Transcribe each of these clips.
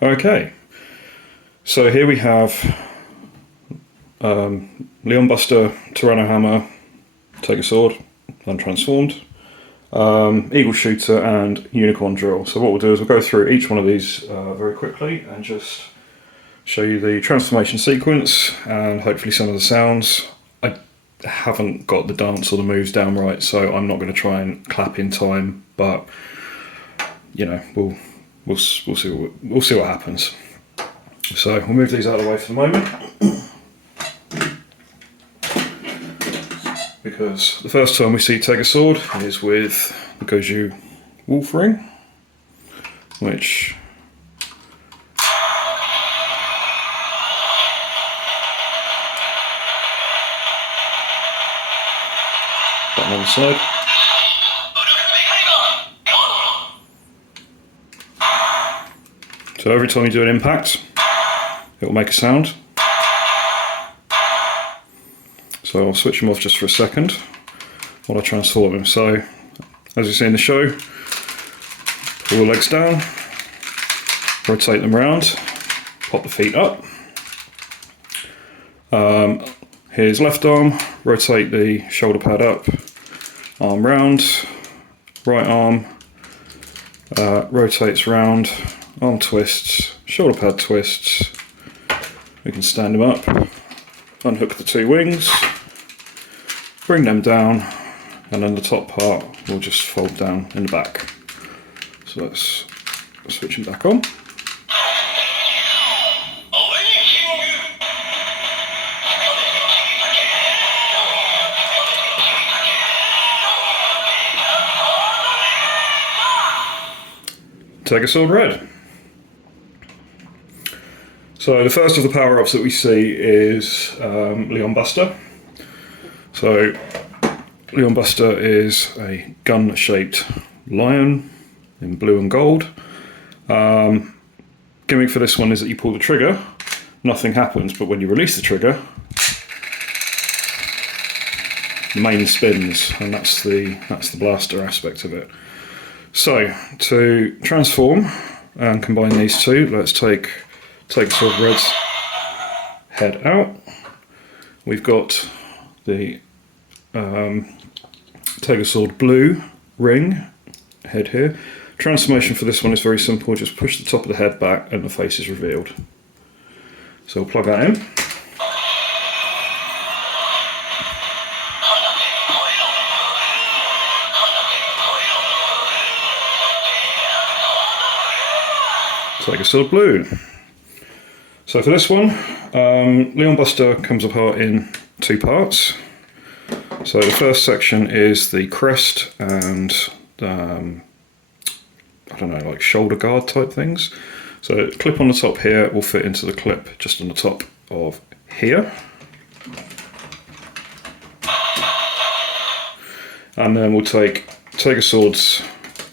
Okay, so here we have Leon Buster, Tyranno Hammer, Tega Sword, untransformed, Eagle Shooter and Unicorn Drill. So what we'll do is we'll go through each one of these very quickly and just show you the transformation sequence and hopefully some of the sounds. I haven't got the dance or the moves down right, so I'm not going to try and clap in time, but you know, we'll see what happens. So we'll move these out of the way for the moment, because the first time we see Tega Sword is with the Gozyuger Wolf Ring, which button on the side. So every time you do an impact, it will make a sound. So I'll switch him off just for a second while I transform him. So as you see in the show, pull the legs down, rotate them round, pop the feet up. Here's left arm, rotate the shoulder pad up, arm round, right arm rotates round, arm twists, shoulder pad twists. We can stand him up, unhook the two wings, bring them down, and then the top part will just fold down in the back. So let's switch him back on. Tega Sword Red. So the first of the power-ups that we see is Leon Buster. So Leon Buster is a gun-shaped lion in blue and gold. Gimmick for this one is that you pull the trigger, nothing happens, but when you release the trigger, the main spins, and that's the blaster aspect of it. So to transform and combine these two, let's take Tega Sword Red's head out. We've got the Tega Sword Blue ring head here. Transformation for this one is very simple, just push the top of the head back and the face is revealed. So we'll plug that in. Tega Sword Blue. So for this one, Leon Buster comes apart in two parts. So the first section is the crest and I don't know, like shoulder guard type things. So clip on the top here will fit into the clip just on the top of here. And then we'll take Tega Sword's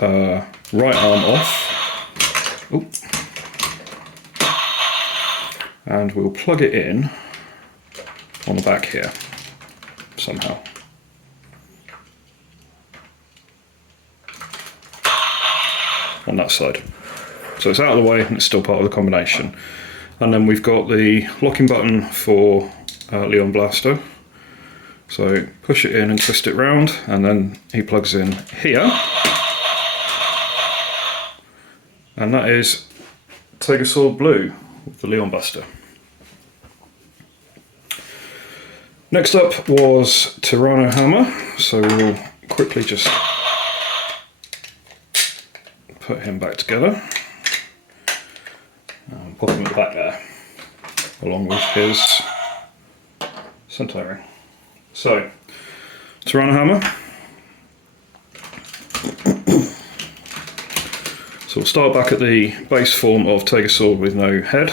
right arm off. Ooh. And we'll plug it in on the back here somehow. On that side. So it's out of the way and it's still part of the combination. And then we've got the locking button for Leon Blaster. So push it in and twist it round, and then he plugs in here. And that is Tega Sword Blue with the Leon Buster. Next up was Tyranno Hammer, so we'll quickly just put him back together. And pop him at the back there, along with his Sentai ring. So, Tyranno Hammer. So we'll start back at the base form of Tega Sword with no head.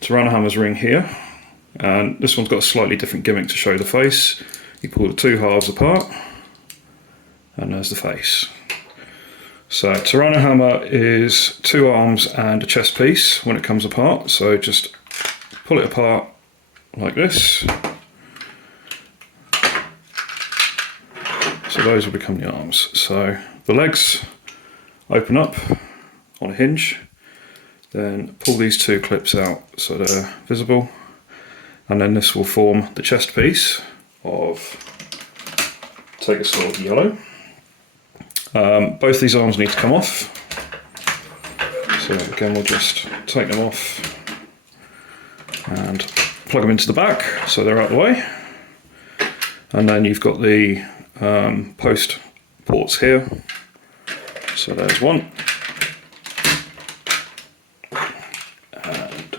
Tyranno Hammer's ring here, and this one's got a slightly different gimmick to show the face. You pull the two halves apart, and there's the face. So Tyranno Hammer is two arms and a chest piece when it comes apart, so just pull it apart like this. So those will become the arms. So the legs open up on a hinge, Then pull these two clips out so they're visible, and then this will form the chest piece of Tega Sword Yellow. Both these arms need to come off, so again we'll just take them off and plug them into the back so they're out of the way. And then you've got the post ports here, so there's one. And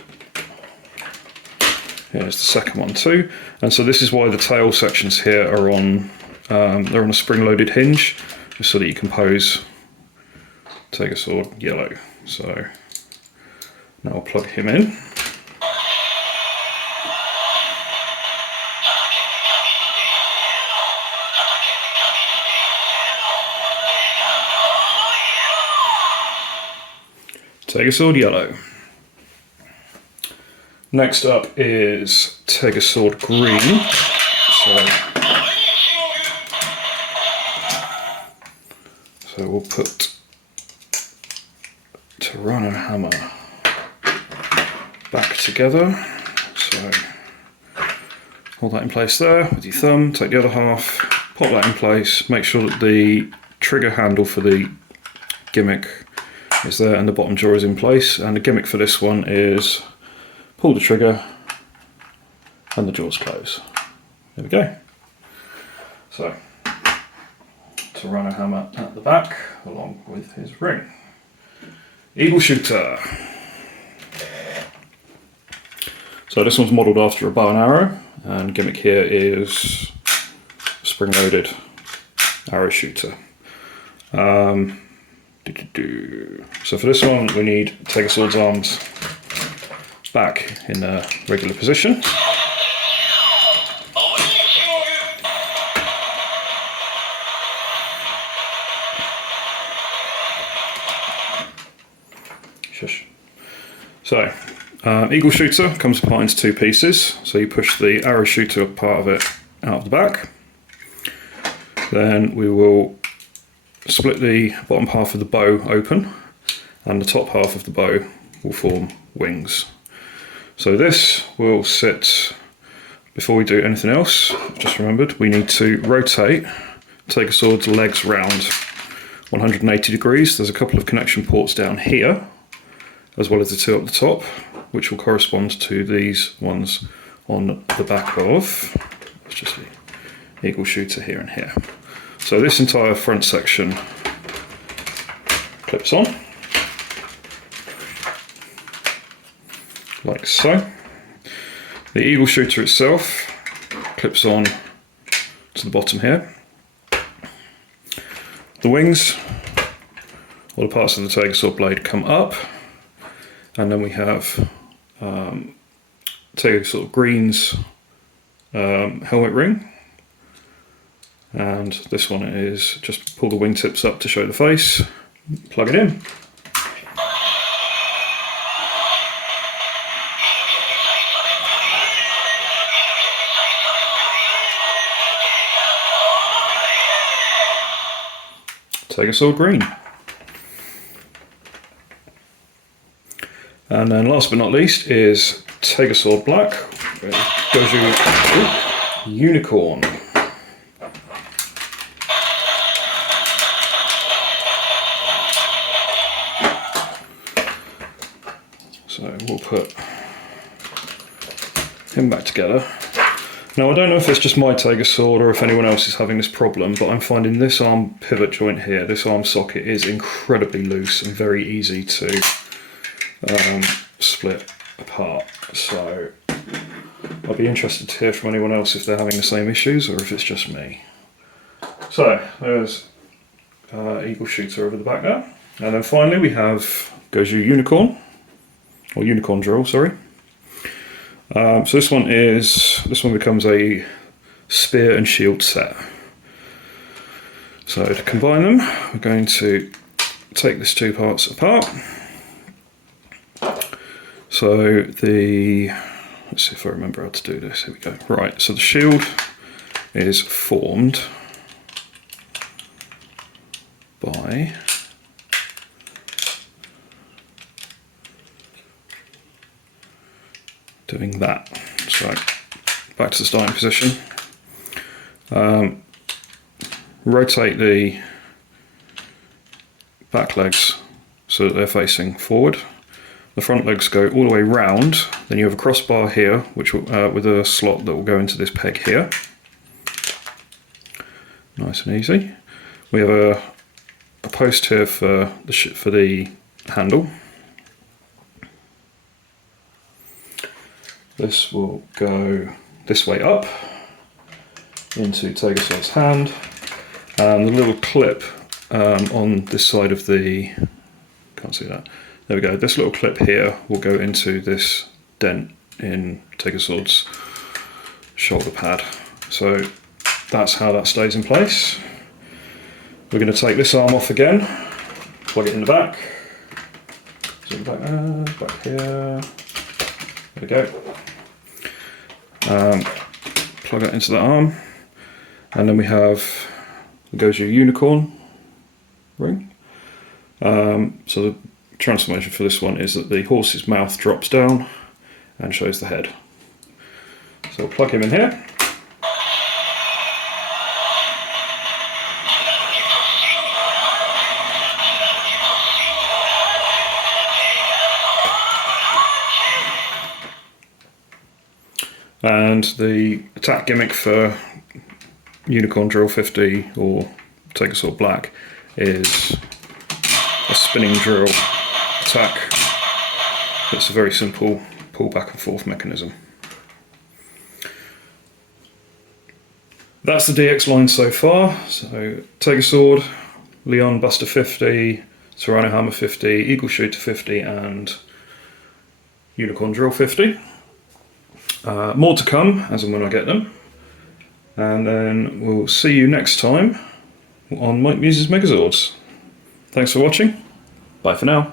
here's the second one too. And so this is why the tail sections here are on, they're on a spring-loaded hinge, just so that you can pose Tega Sword Yellow. So now I'll plug him in. Tega Sword Yellow. Next up is Tega Sword Green. So we'll put Tyranno Hammer back together. So hold that in place there with your thumb, take the other half, pop that in place, make sure that the trigger handle for the gimmick is there and the bottom jaw is in place. And the gimmick for this one is pull the trigger and the jaws close. There we go. So Tyranno Hammer at the back along with his ring. Eagle Shooter. So this one's modelled after a bow and arrow, and gimmick here is spring-loaded arrow shooter. So for this one we need Tega Sword's arms back in their regular position. Shush. So, Eagle Shooter comes apart into two pieces. So you push the arrow shooter part of it out of the back. Then we will split the bottom half of the bow open, and the top half of the bow will form wings. So this will sit, before we do anything else, just remembered, we need to rotate Tega Sword's legs round 180 degrees. There's a couple of connection ports down here, as well as the two up the top, which will correspond to these ones on the back of, let's just see, Eagle Shooter here and here. So this entire front section clips on, like so. The Eagle Shooter itself clips on to the bottom here. The wings, all the parts of the Tega Sword blade come up, and then we have Tega Sword Green's helmet ring. And this one is just pull the wingtips up to show the face, plug it in. Tega Sword Green. And then last but not least is Tega Sword Black, Gozyuger Unicorn. So we'll put him back together. Now I don't know if it's just my Tega Sword or if anyone else is having this problem, but I'm finding this arm pivot joint here, this arm socket, is incredibly loose and very easy to split apart. So I'll be interested to hear from anyone else if they're having the same issues or if it's just me. So there's Eagle Shooter over the back there. And then finally we have Gozyuger Unicorn. Or Unicorn Drill, sorry. So this one becomes a spear and shield set. So to combine them, we're going to take these two parts apart. So let's see if I remember how to do this. Here we go. Right, so the shield is formed by doing that. So back to the starting position. Rotate the back legs so that they're facing forward. The front legs go all the way round. Then you have a crossbar here, which will, with a slot that will go into this peg here. Nice and easy. We have a post here for the handle. This will go this way up into Tega Sword's hand, and the little clip on this side of the, can't see that, there we go, this little clip here will go into this dent in Tega Sword's shoulder pad. So that's how that stays in place. We're going to take this arm off again, plug it in the back, so back here, there we go, plug that into the arm, and then we have the Gozyuger unicorn ring. So the transformation for this one is that the horse's mouth drops down and shows the head. So we'll plug him in here. And the attack gimmick for Unicorn Drill 50 or Tega Sword Black is a spinning drill attack. It's a very simple pull back and forth mechanism. That's the DX line so far. So Tega Sword, Leon Buster 50, Tyranno Hammer 50, Eagle Shooter 50 and Unicorn Drill 50. More to come as and when I get them. And then we'll see you next time on Mike Muse's Megazords. Thanks for watching. Bye for now.